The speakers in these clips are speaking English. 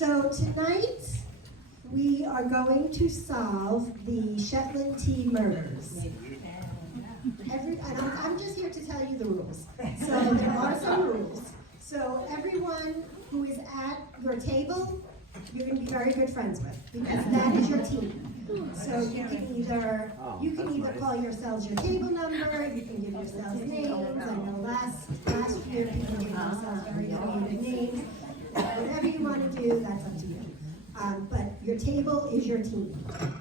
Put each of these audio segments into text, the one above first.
So tonight, we are going to solve the Shetland tea murders. I'm just here to tell you the rules. So there are some rules. So everyone who is at your table, you're going to be very good friends with, because that is your team. So you can either call yourselves your table number, you can give yourselves names. I know last year people gave themselves very creative names. Whatever you want to do, that's up to you. But your table is your team.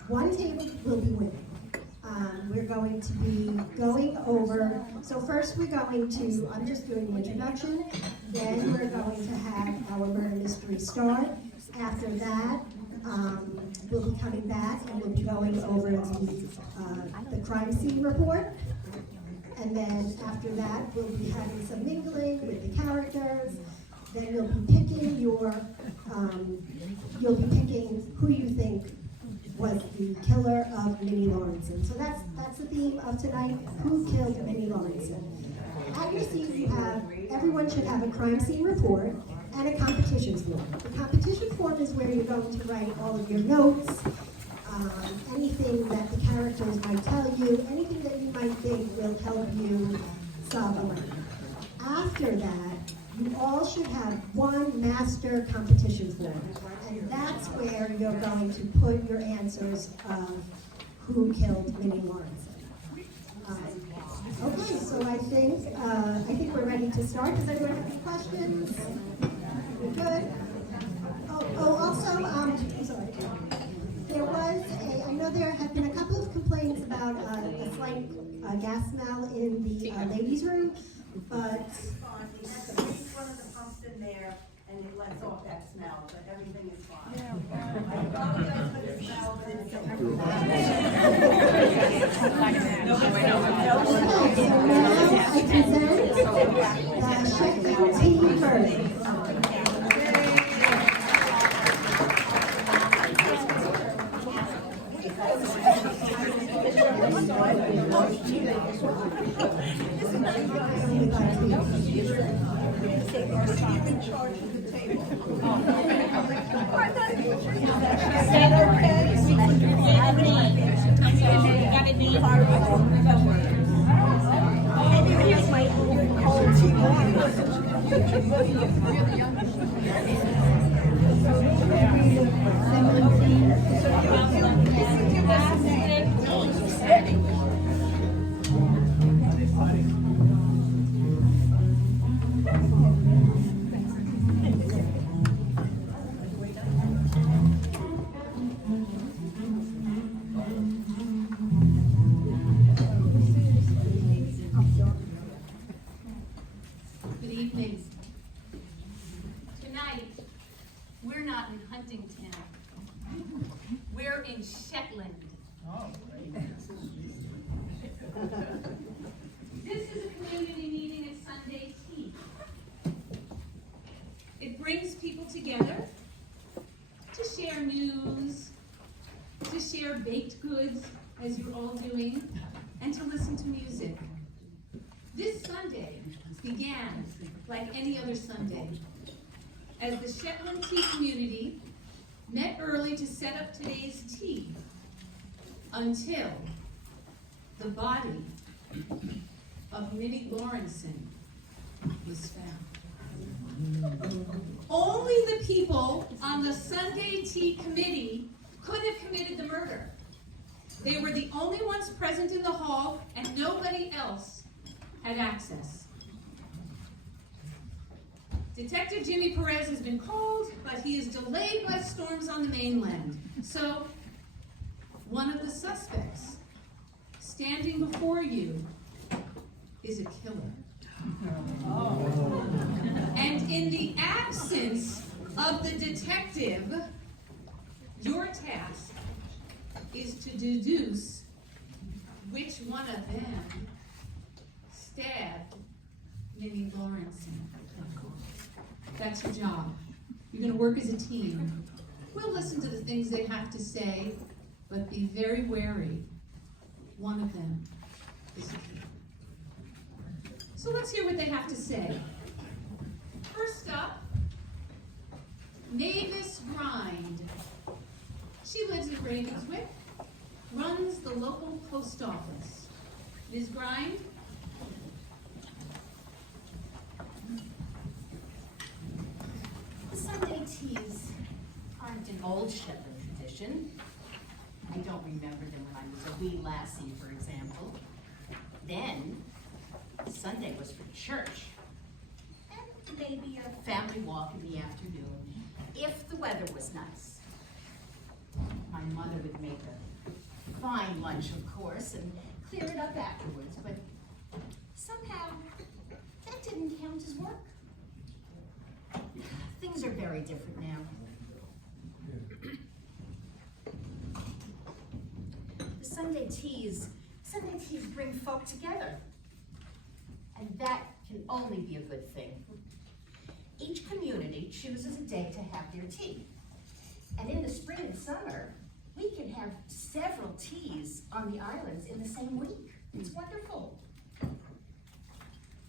One table will be winning. We're going to be going over, so first we're going to, I'm just doing the introduction, then we're going to have our murder mystery start. After that, we'll be coming back and we'll be going over the crime scene report. And then after that, we'll be having some mingling with the characters. Then you'll be picking who you think was the killer of Minnie Laurenson. So that's the theme of tonight, who killed Minnie Laurenson. At your seat, everyone should have a crime scene report and a competition form. The competition form is where you're going to write all of your notes, anything that the characters might tell you, anything that you might think will help you solve a murder. After that, you all should have one master competition form, and that's where you're going to put your answers of who killed Minnie Laurenson. Okay, so I think we're ready to start. Does anyone have any questions? We're good. Also, I'm sorry. I know there have been a couple of complaints about a slight gas smell in the ladies' room, but one of the pumps in there and it lets off that smell, but everything is fine. I apologize for the smell, but it's so now I present the Shetland tea murders. Good evening. Tonight, we're not in Huntington. We're in Shetland. This is a community meeting at Sunday tea. It brings people together to share news, to share baked goods, as you're all doing, and to listen to music. This Sunday began like any other Sunday, as the Shetland tea community met early to set up today's tea until the body of Minnie Laurenson was found. Only the people on the Sunday tea committee could have committed the murder. They were the only ones present in the hall, and nobody else had access. Detective Jimmy Perez has been called, but he is delayed by storms on the mainland. So, one of the suspects standing before you is a killer. And in the absence of the detective, your task is to deduce which one of them stabbed Minnie Laurenson. That's your job. You're going to work as a team. We'll listen to the things they have to say, but be very wary. One of them is a killer. So let's hear what they have to say. First up, Mavis Grind. She lives in Ravenswick, runs the local post office. Ms. Grind? The Sunday teas aren't an old Shetland tradition. I don't remember them when I was a wee lassie, for example. Then, Sunday was for church. And maybe a family walk in the afternoon, if the weather was nice. My mother would make a fine lunch, of course, and clear it up afterwards, but somehow that didn't count as work. Things are very different now. The Sunday teas bring folk together. And that can only be a good thing. Each community chooses a day to have their tea. And in the spring and summer, we can have several teas on the islands in the same week. It's wonderful.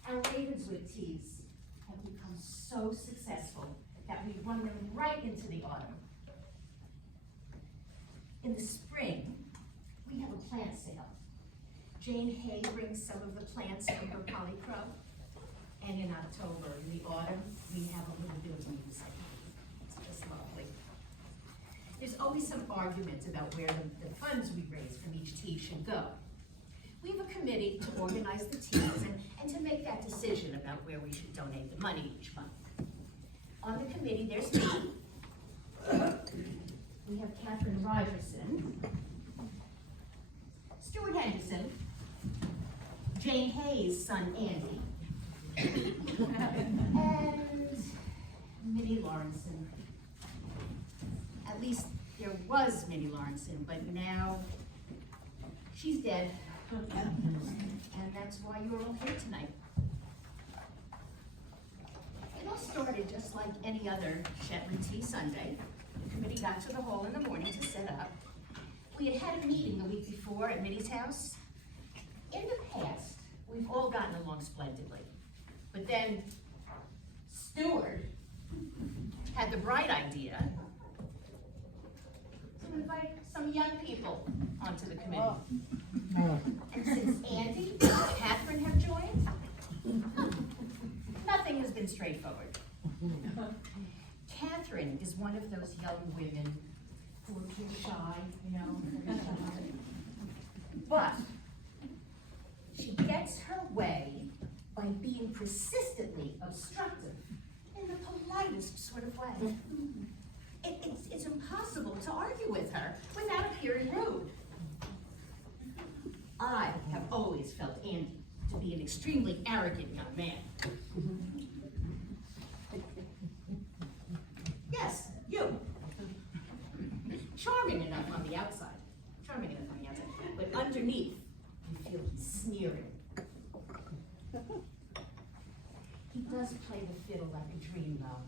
Our Ravenswood teas have become so successful that we run them right into the autumn. In the spring, we have a plant sale. Jane Hay brings some of the plants from her polycrop. And in October, in the autumn, we have a little bit of music. It's just lovely. There's always some argument about where the funds we raise from each tea should go. We have a committee to organize the teas and to make that decision about where we should donate the money each month. On the committee, there's me. We have Catherine Rogerson, Stuart Henderson, Jane Hay's son Andy, and Minnie Laurenson. At least there was Minnie Laurenson, but now she's dead. And that's why you're all here tonight. It all started just like any other Shetland Tea Sunday. The committee got to the hall in the morning to set up. We had a meeting the week before at Minnie's house. In the past, we've all gotten along splendidly. But then Stuart had the bright idea to invite some young people onto the committee. And since Andy and Catherine have joined, nothing has been straightforward. Catherine is one of those young women who appear shy, very shy. But she gets her way by being persistently obstructive in the politest sort of way. It's impossible to argue with her without appearing rude. I have always felt Andy to be an extremely arrogant young man. Yes, you. Charming enough on the outside. But underneath, you feel he's sneering. He does play the fiddle like a dream, though.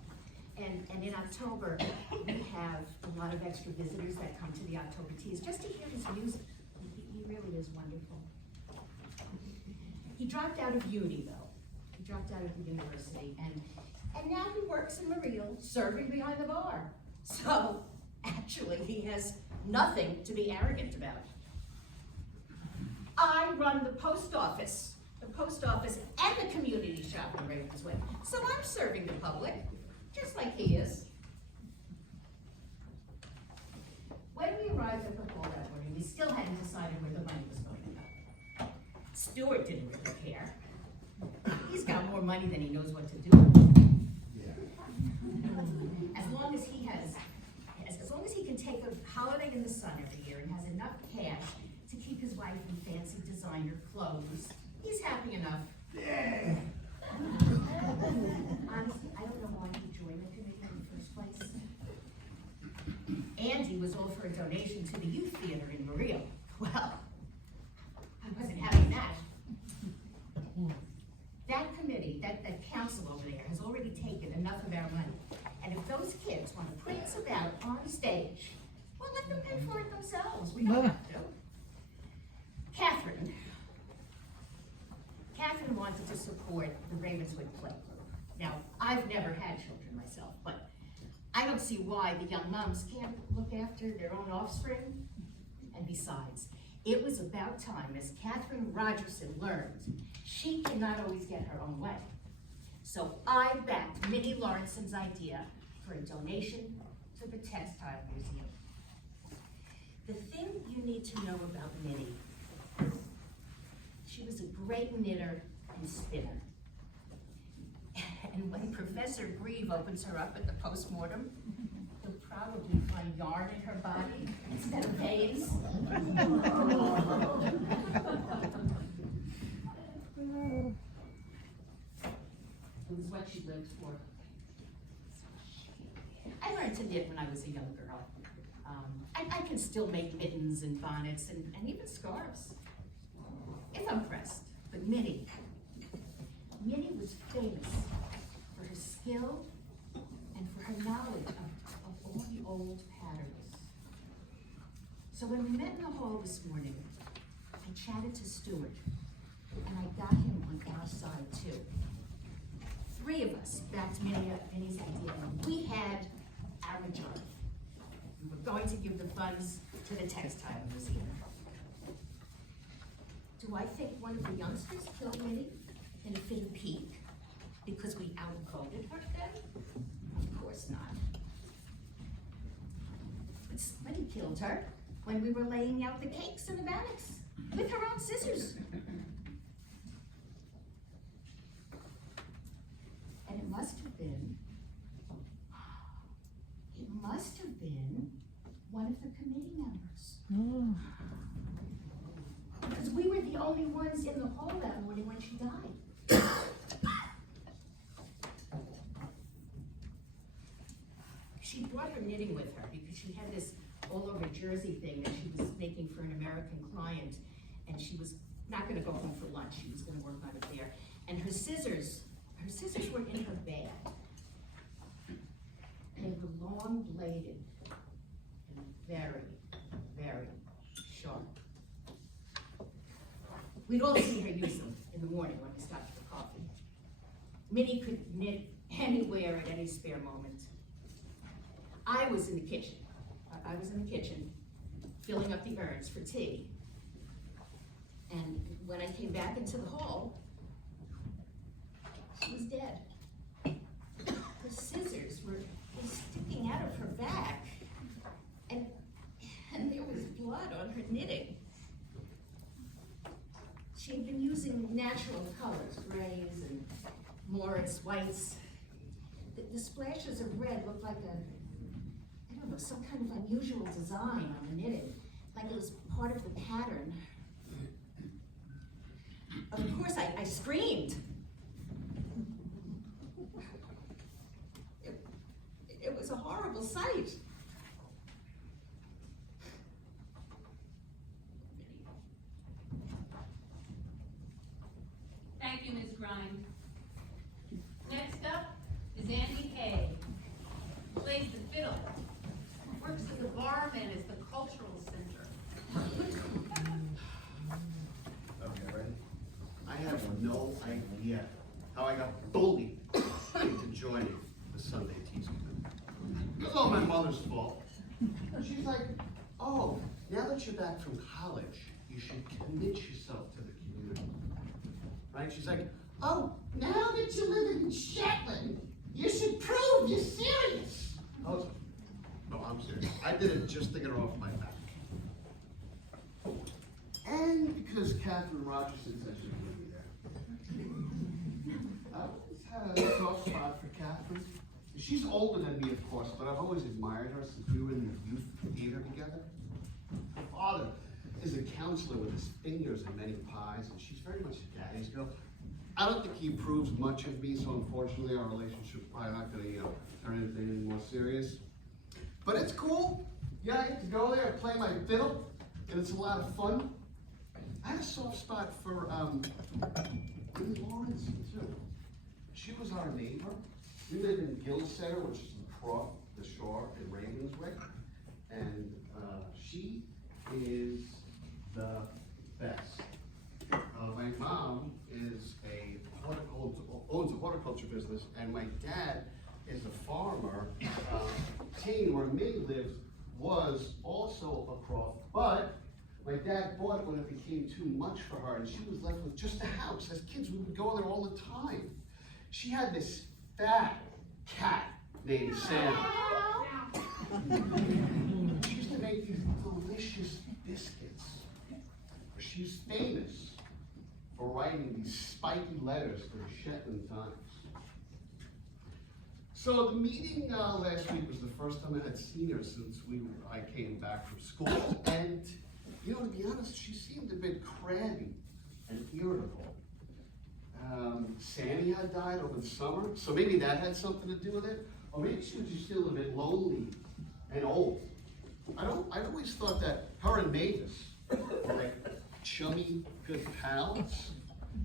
And in October, we have a lot of extra visitors that come to the October teas just to hear his music. He really is wonderful. He dropped out of uni, though. He dropped out of the university, and now he works in Muriel, serving behind the bar. So, actually, he has nothing to be arrogant about. I run the post office and the community shop in Ravenswood. So I'm serving the public, just like he is. When we arrived at the hall that morning, we still hadn't decided where the money was going to go. Stuart didn't really care. He's got more money than he knows what to do with. As long as he can take a holiday in the sun every year and has enough cash to keep his wife in fancy designer clothes, he's happy enough. Honestly, I don't know why he joined the committee in the first place. Andy was all for a donation to the youth theater in Muriel. Well, I wasn't having that. That committee, that council over there has already taken enough of our money. And if those kids want to prance about on stage, well, let them pay for it themselves. We don't have to. Catherine wanted to support the Ravenswood Play Group. Now, I've never had children myself, but I don't don't see why the young moms can't look after their own offspring. And besides, it was about time, as Catherine Rogerson learned, she cannot always get her own way. So I backed Minnie Laurenson's idea for a donation to the Textile Museum. The thing you need to know about Minnie, she was a great knitter and spinner. And when Professor Grieve opens her up at the postmortem, he'll probably find yarn in her body instead of veins. It was what she lived for. I learned to knit when I was a young girl. I can still make mittens and bonnets and even scarves, if I'm pressed. But Minnie was famous for her skill and for her knowledge of all the old patterns. So when we met in the hall this morning, I chatted to Stuart, and I got him on our side too. 3 of us backed Minnie's idea, and we had our majority. We were going to give the funds to the Textile Museum. Do I think one of the youngsters killed Minnie in a fit of pique because we outvoted her then? Of course not. But somebody killed her when we were laying out the cakes in the bannocks with her own scissors. And it must have been one of the committee members. Because we were the only ones in the hall that morning when she died. She brought her knitting with her because she had this all over Jersey thing that she was making for an American client, and she was not gonna go home for lunch, she was gonna work on it there. And her scissors were in her bag. They were long bladed and very, very sharp. We'd all see her use them in the morning when we stopped for coffee. Minnie could knit anywhere at any spare moment. I was in the kitchen. Filling up the urns for tea. And when I came back into the hall, she was dead. Her scissors were sticking out of her back, and there was blood on her knitting. She had been using natural colors, grays and Morris whites. The splashes of red looked like some kind of unusual design on the knitting, like it was part of the pattern. Of course, I screamed. It was a horrible sight. Thank you, Ms. Grimes. Next up is Andy Hay. Plays the fiddle. Works as a barman at the cultural center. Okay, ready? I have no idea how I got bullied into joining the Sunday Teas Committee. It was all my mother's fault. She's like, oh, now that you're back from college, you should commit yourself to the community. Right? She's like, oh, now that you live in Shetland, you should prove you're serious. I was like, no, I'm serious. I did it just to get her off my back. And because Catherine Rogerson said she would be there. I always had a soft spot for Catherine. She's older than me, of course, but I've always admired her since we were in the youth theater together. Her father is a counselor with his fingers in many pies, and she's very much a daddy's girl. I don't think he approves much of me, so unfortunately our relationship's probably not gonna, turn into anything more serious. But it's cool. Yeah, I get to go there and play my fiddle, and it's a lot of fun. I had a soft spot for Minnie Laurenson too. She was our neighbor. We live in Gill Center, which is across the shore in Ravenswick, and she is the best. My mom is owns a horticulture business, and my dad is a farmer 16 where Minnie lived was also a croft, but my dad bought it when it became too much for her, and she was left with just a house. As kids, we would go there all the time. She had this fat cat named Sam. She used to make these delicious biscuits. She's famous for writing these spiky letters for the Shetland Times. So the meeting last week was the first time I had seen her since I came back from school. And, you know, to be honest, she seemed a bit crabby and irritable. Sandy had died over the summer, so maybe that had something to do with it. Or maybe she was just still a bit lonely and old. I always thought that her and Mavis were like chummy, good pals.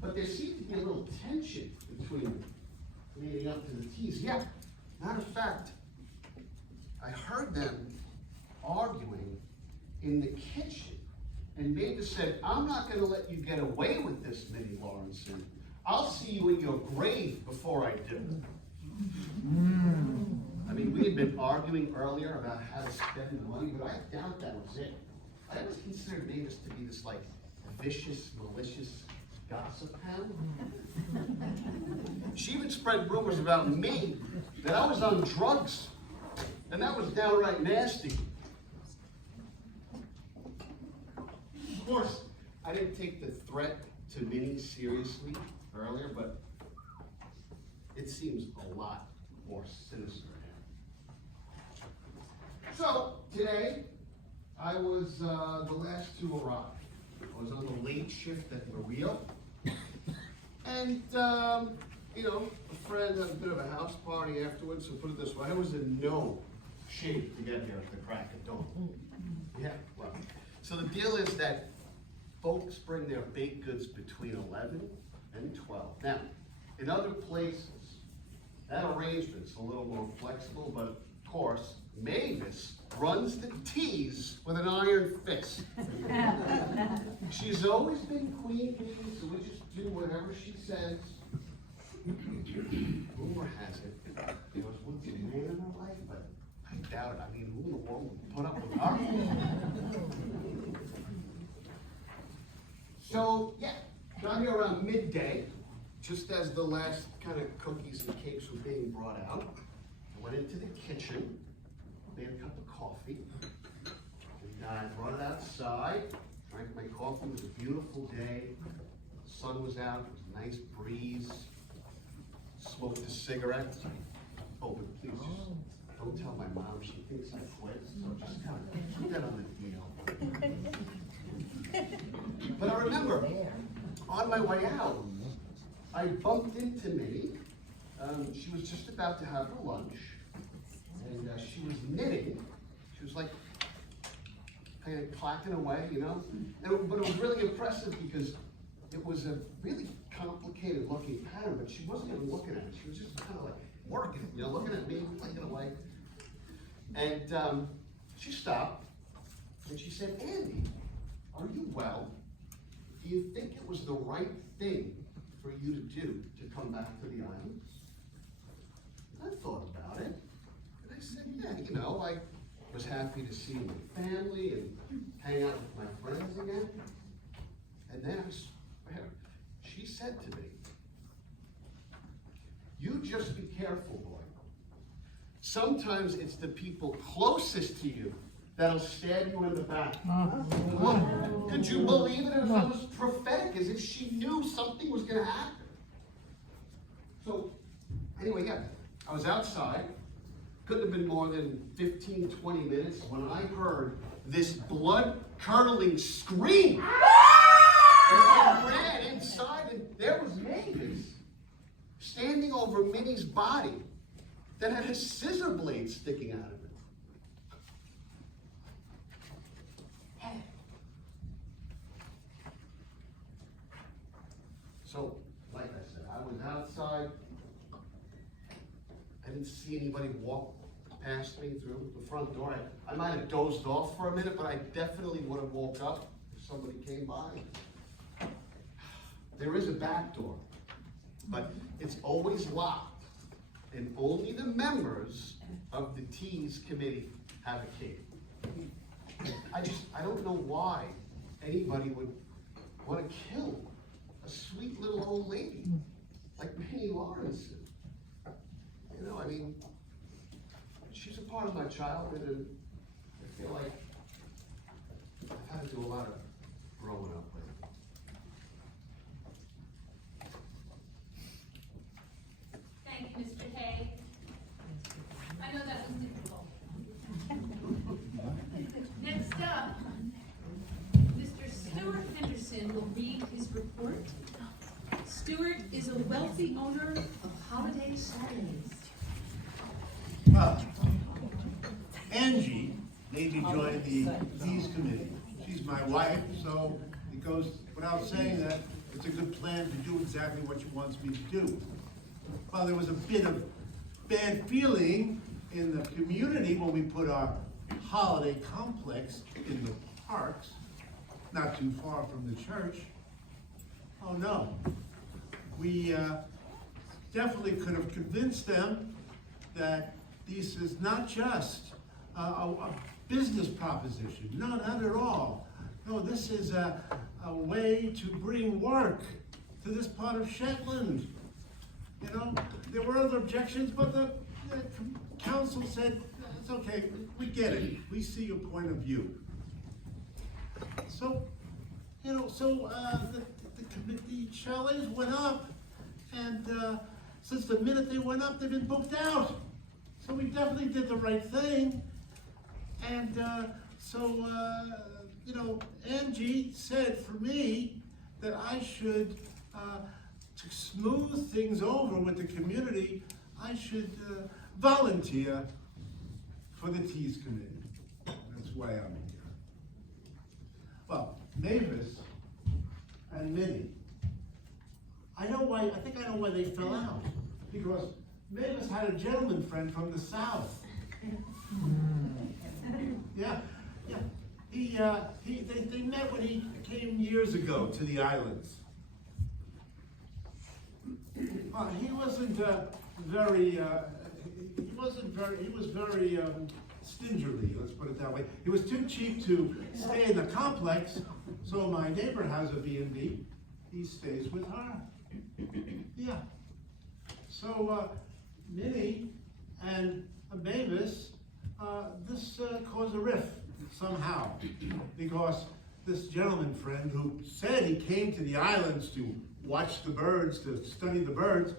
But there seemed to be a little tension between them leading up to the teas. Yeah, matter of fact, I heard them arguing in the kitchen. And Mavis said, "I'm not going to let you get away with this, Minnie Laurenson. I'll see you in your grave before I do." I mean, we had been arguing earlier about how to spend the money, but I doubt that was it. I always considered Mavis to be this, like, vicious, malicious gossip hound. She even spread rumors about me, that I was on drugs, and that was downright nasty. Of course, I didn't take the threat to Minnie seriously earlier, but it seems a lot more sinister now. So, today, I was the last to arrive. I was on the late shift at Maria. And, you know, a friend had a bit of a house party afterwards, so put it this way, I was in no shape to get here at the crack of dawn. Yeah, well, so the deal is that folks bring their baked goods between 11 and 12. Now, in other places, that arrangement's a little more flexible, but of course, Mavis runs the teas with an iron fist. She's always been queen bee, so we just do whatever she says. Rumor has it, there was once a man in her life, but I doubt it. I mean, who in the world would put up with her? So, yeah, got here around midday, just as the last kind of cookies and cakes were being brought out. I went into the kitchen, made a cup of coffee, and I brought it outside, drank my coffee. It was a beautiful day. The sun was out, it was a nice breeze. Smoked a cigarette. Oh, but please just don't tell my mom, she thinks I quit, so just kind of keep that on the deal. But I remember, on my way out, I bumped into Minnie. She was just about to have her lunch, and she was knitting. She was like kind of clacking away, you know? But it was really impressive because it was a really complicated looking pattern, but she wasn't even looking at it. She was just kind of like working, you know, looking at me, clicking away. And she stopped, and she said, "Andy, are you well? Do you think it was the right thing for you to do to come back to the islands?" I thought about it, and I said, "Yeah, you know, I was happy to see my family and hang out with my friends again." And then I swear, she said to me, "You just be careful, boy. Sometimes it's the people closest to you that'll stab you in the back." Look, could you believe it? It was prophetic, as if she knew something was going to happen. So, anyway, yeah, I was outside. Couldn't have been more than 15, 20 minutes when I heard this blood-curdling scream. And I ran inside, and there was Mavis standing over Minnie's body that had a scissor blade sticking out of it. So, like I said, I was outside. I didn't see anybody walk past me through the front door. I might have dozed off for a minute, but I definitely would have woke up if somebody came by. There is a back door, but it's always locked. and only the members of the Tees Committee have a cake. I don't know why anybody would want to kill a sweet little old lady like Minnie Laurenson. You know, I mean, she's a part of my childhood, and I feel like I've had to do a lot of growing up with her. Thank you, Mr. Hay. I know that was difficult. Next up, Mr. Stuart Henderson will read his report. Stuart is a wealthy owner of holiday chalets. Angie made me join the Tees Committee. She's my wife, so it goes without saying that it's a good plan to do exactly what she wants me to do. Well, there was a bit of bad feeling in the community when we put our holiday complex in the parks, not too far from the church. Oh no, we definitely could have convinced them that this is not just a business proposition. No, not at all. No, this is a way to bring work to this part of Shetland. You know, there were other objections, but the council said, it's okay, we get it. We see your point of view. So, you know, the chalets went up, and since the minute they went up, they've been booked out. So we definitely did the right thing. And you know, Angie said for me that I should, to smooth things over with the community, I should volunteer for the Tees Committee. That's why I'm here. Well, Mavis and Minnie, I think I know why they fell out. Because Mavis had a gentleman friend from the South. Yeah. They met when he came years ago to the islands. He was very stingy, let's put it that way. He was too cheap to stay in the complex, so my neighbor has a B&B. He stays with her. Yeah. So Minnie and Mavis, this caused a rift somehow, because this gentleman friend who said he came to the islands to watch the birds, to study the birds,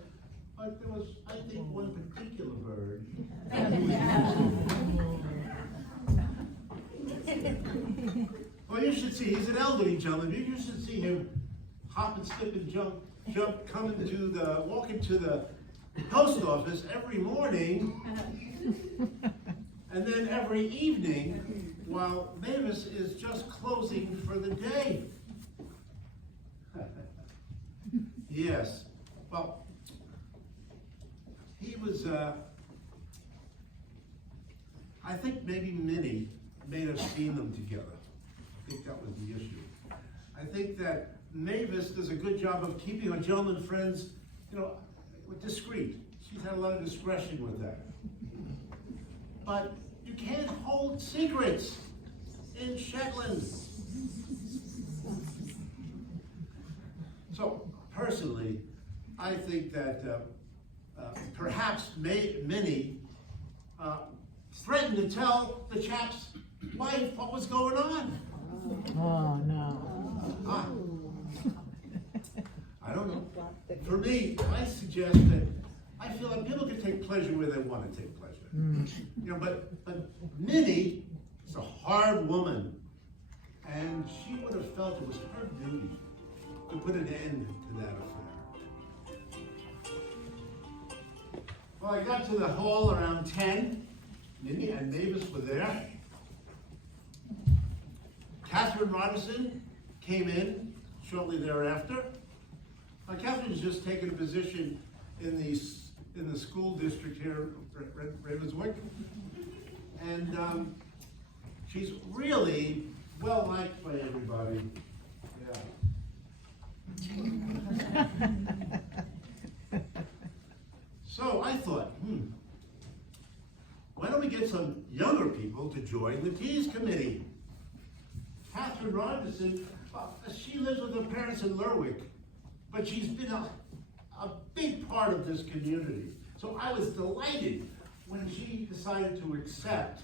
but there was, I think, one particular bird that he was using. Well, you should see, he's an elderly gentleman, you should see him hop and skip and jump, walk into the post office every morning, and then every evening, while Mavis is just closing for the day. Yes, well, he was, I think maybe Minnie may have seen them together. I think that was the issue. I think that Mavis does a good job of keeping her gentleman friends, you know, discreet. She's had a lot of discretion with that. But you can't hold secrets in Shetland. So, personally, I think that perhaps Minnie threatened to tell the chap's wife what was going on. Oh, no. I don't know. For me, I suggest that I feel that people can take pleasure where they want to take pleasure. You know, but Minnie is a hard woman, and she would have felt it was her duty to put an end to that affair. Well, I got to the hall around 10. Minnie and Mavis were there. Catherine Robertson came in shortly thereafter. Catherine's just taken a position in the school district here at Ravenswick, and she's really well liked by everybody. Yeah. So I thought, why don't we get some younger people to join the Teas Committee? Catherine Rogerson, she lives with her parents in Lerwick, but she's been a big part of this community. So I was delighted when she decided to accept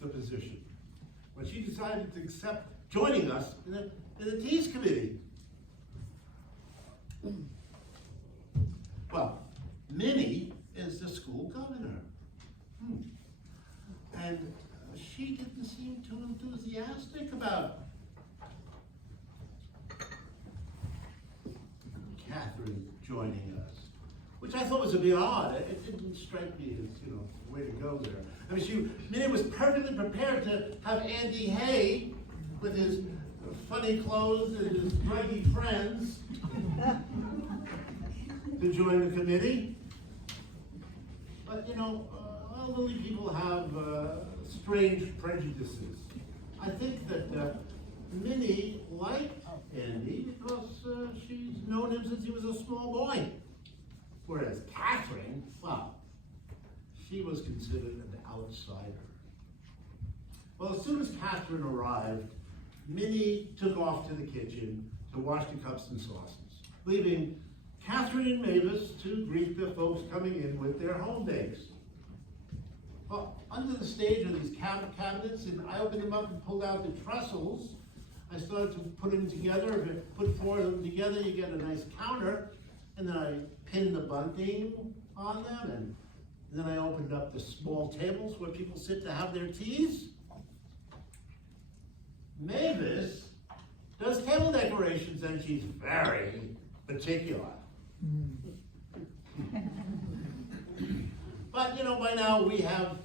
the position. When she decided to accept joining us in the Teas Committee. Well, Minnie is the school governor. And she didn't seem too enthusiastic about Catherine joining us, which I thought was a bit odd. It didn't strike me as, the way to go there. I mean, Minnie was perfectly prepared to have Andy Hay with his funny clothes and his druggy friends to join the committee. But, all Lily people have strange prejudices. I think that Minnie liked Andy because she's known him since he was a small boy. Whereas Catherine, well, she was considered an outsider. Well, as soon as Catherine arrived, Minnie took off to the kitchen to wash the cups and saucers, leaving Catherine and Mavis to greet the folks coming in with their home bakes. Well, under the stage are these cabinets, and I opened them up and pulled out the trestles. I started to put them together. If you put 4 of them together, you get a nice counter. And then I pinned the bunting on them, and then I opened up the small tables where people sit to have their teas. Mavis does table decorations, and she's very particular. But, by now we have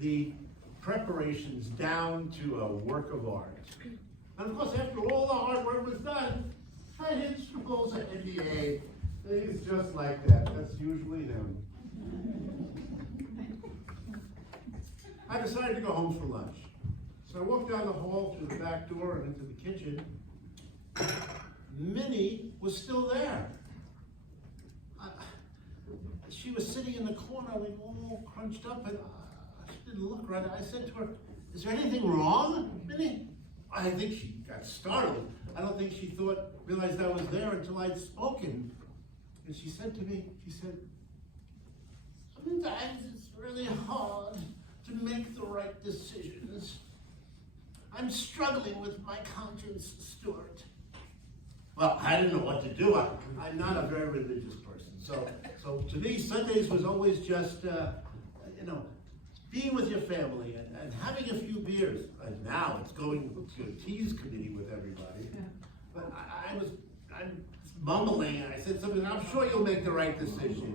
the preparations down to a work of art. And of course, after all the hard work was done, I hit scribbles at NBA. Things just like that. That's usually him. I decided to go home for lunch. So I walked down the hall through the back door and into the kitchen. Minnie was still there. She was sitting in the corner, like all crunched up, and she didn't look right. I said to her, "Is there anything wrong, Minnie?" I think she got startled. I don't think she realized I was there until I'd spoken. And she said to me, "Sometimes it's really hard to make the right decisions. I'm struggling with my conscience, Stuart." Well, I didn't know what to do. I'm not a very religious person. So to me, Sundays was always just, being with your family and having a few beers. And now it's going to a Teas Committee with everybody. But I'm mumbling, and I said something, "I'm sure you'll make the right decision."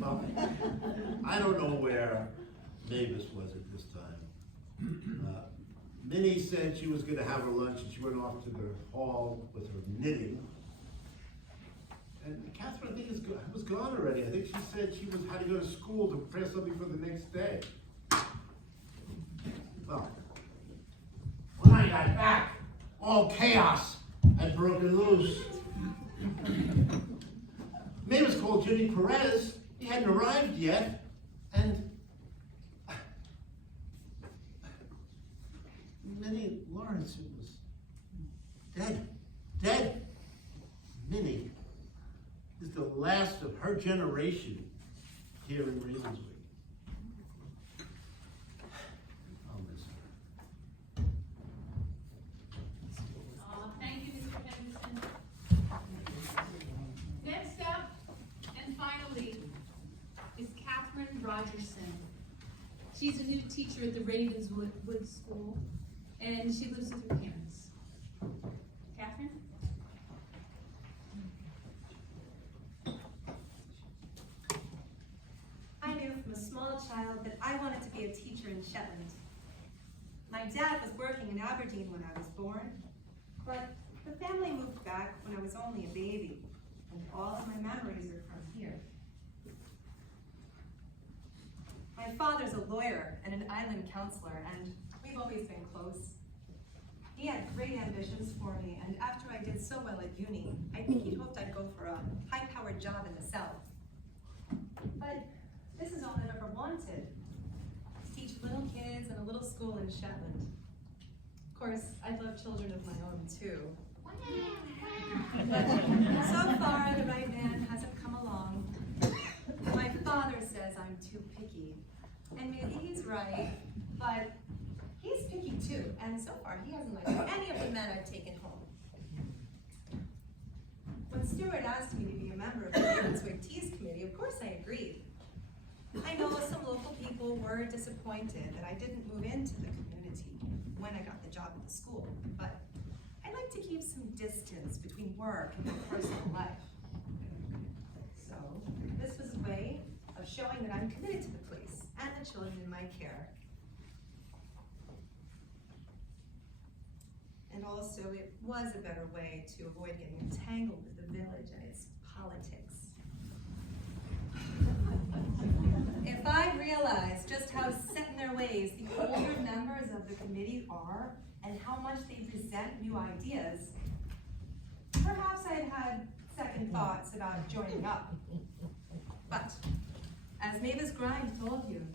Well, I don't know where Mavis was at this time. Minnie said she was going to have her lunch, and she went off to the hall with her knitting. And Catherine, I think, was gone already. I think she said she had to go to school to prepare something for the next day. Well, when I got back, all chaos had broken loose. Mavis called Jimmy Perez. He hadn't arrived yet, and Minnie Laurenson was dead. Minnie is the last of her generation here in Ravenswood. I'll miss her. Thank you, Mr. Henderson. Next up, and finally, is Catherine Rogerson. She's a new teacher at the Ravenswood School, and she lives with her parents. Catherine? I knew from a small child that I wanted to be a teacher in Shetland. My dad was working in Aberdeen when I was born, but the family moved back when I was only a baby, and all of my memories are from here. My father's a lawyer and an island counselor, and we've always been close. He had great ambitions for me, and after I did so well at uni, I think he'd hoped I'd go for a high-powered job in the South. But this is all I've ever wanted, to teach little kids in a little school in Shetland. Of course, I'd love children of my own too. But so far, the right man hasn't come along. My father says I'm too picky, and maybe he's right, but he's picky too, and so far he hasn't liked any of the men I've taken home. When Stuart asked me to be a member of the Ravenswick Teas Committee, of course I agreed. I know some local people were disappointed that I didn't move into the community when I got the job at the school, but I like to keep some distance between work and my personal life. So this was a way of showing that I'm committed to the place and the children in my care. And also, it was a better way to avoid getting entangled with the village and its politics. If I realized just how set in their ways the older members of the committee are and how much they present new ideas, perhaps I'd had second thoughts about joining up. But, as Mavis Grimes told you,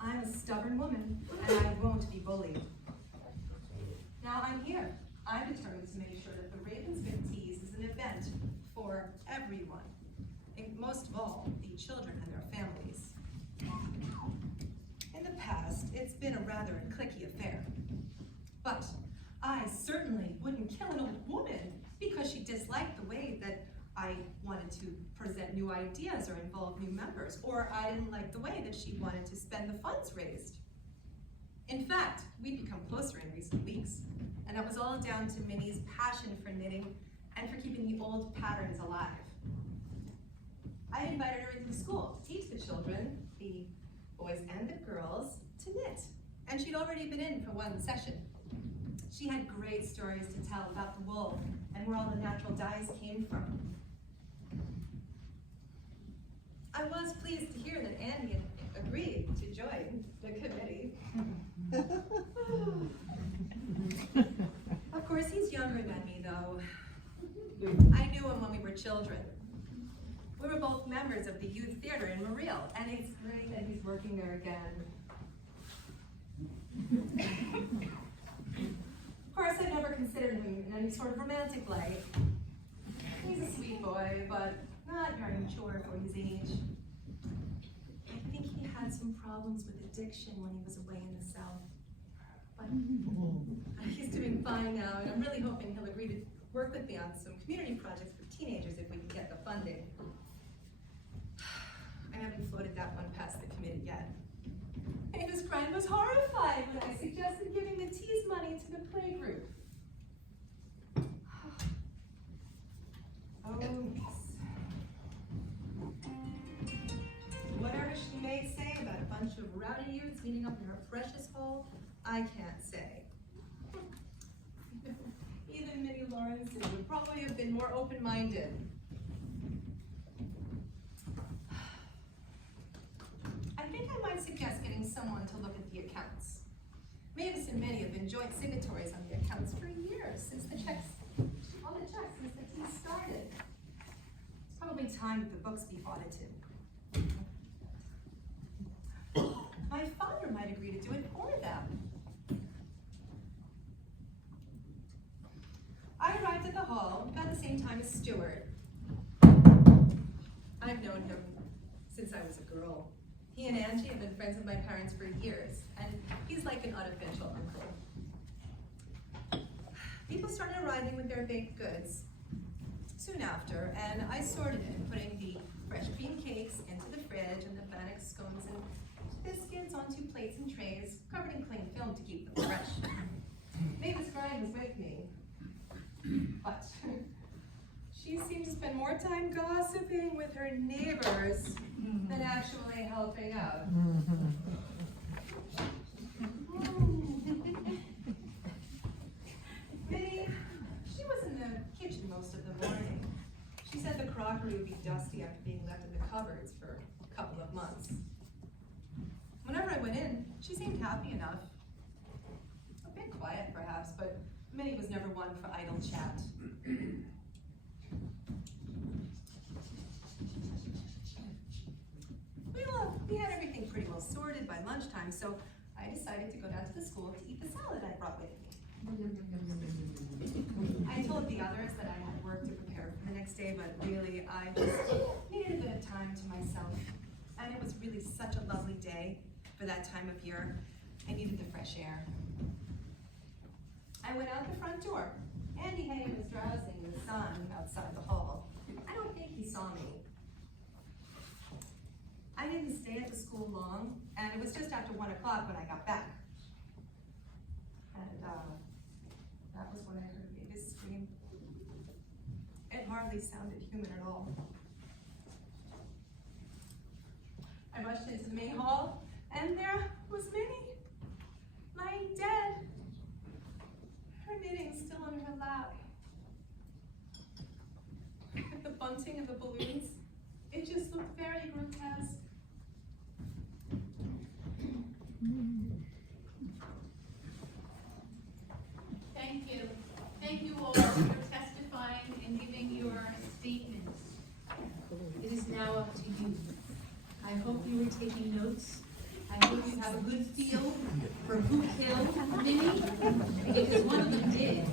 I'm a stubborn woman and I won't be bullied. Now I'm here. I'm determined to make sure that the Ravenswick Teas is an event for everyone, and most of all, the children and their families. In the past, it's been a rather cliquey affair. But I certainly wouldn't kill an old woman because she disliked the way that I wanted to present new ideas or involve new members, or I didn't like the way that she wanted to spend the funds raised. In fact, we've become closer in recent weeks, and that was all down to Minnie's passion for knitting and for keeping the old patterns alive. I invited her into the school to teach the children, the boys and the girls, to knit, and she'd already been in for one session. She had great stories to tell about the wool and where all the natural dyes came from. I was pleased to hear that Andy had agreed to join the committee. Of course, he's younger than me, though. I knew him when we were children. We were both members of the youth theater in Muriel, and it's great that he's working there again. Of course, I never considered him in any sort of romantic light. He's a sweet boy, but not very mature for his age. I think he had some problems with addiction when he was away in the South. But he's doing fine now, and I'm really hoping he'll agree to work with me on some community projects for teenagers if we can get the funding. I haven't floated that one past the committee yet. Mavis Grimes was horrified when I suggested giving the teas money to the play group. Oh, yes. Whatever she may say about a bunch of rowdy youths meeting up in her precious hole, I can't say. Even Minnie Laurenson would probably have been more open-minded. I think I might suggest getting someone to look at the accounts. Mavis and Minnie have been joint signatories on the accounts for years, since the checks since the tea started. It's probably time that the books be audited. My father might agree to do it for them. I arrived at the hall about the same time as Stuart. I've known him since I was a girl. He and Angie have been friends with my parents for years, and he's like an unofficial uncle. People started arriving with their baked goods soon after, and I sorted it, putting the fresh cream cakes into the fridge and the bannock scones and biscuits onto plates and trays, covered in cling film to keep them fresh. Mavis Grimes was with me, but she seemed to spend more time gossiping with her neighbors than actually helping out. Minnie, she was in the kitchen most of the morning. She said the crockery would be dusty after being left in the cupboards for a couple of months. Whenever I went in, she seemed happy enough. A bit quiet, perhaps, but Minnie was never one for idle chat. lunchtime, so I decided to go down to the school to eat the salad I brought with me. I told the others that I had work to prepare for the next day, but really, I just needed a bit of time to myself. And it was really such a lovely day for that time of year. I needed the fresh air. I went out the front door. Andy Hay was drowsing in the sun outside the hall. I don't think he saw me. I didn't stay at the school long, and it was just after 1 o'clock when I got back. And that was when I heard a baby scream. It hardly sounded human at all. I rushed into the main hall, and there was Minnie, lying dead. Her knitting still on her lap. With the bunting and the balloons, it just looked very grotesque. Thank you. Thank you all for testifying and giving your statements. It is now up to you. I hope you were taking notes. I hope you have a good feel for who killed Minnie, because one of them did.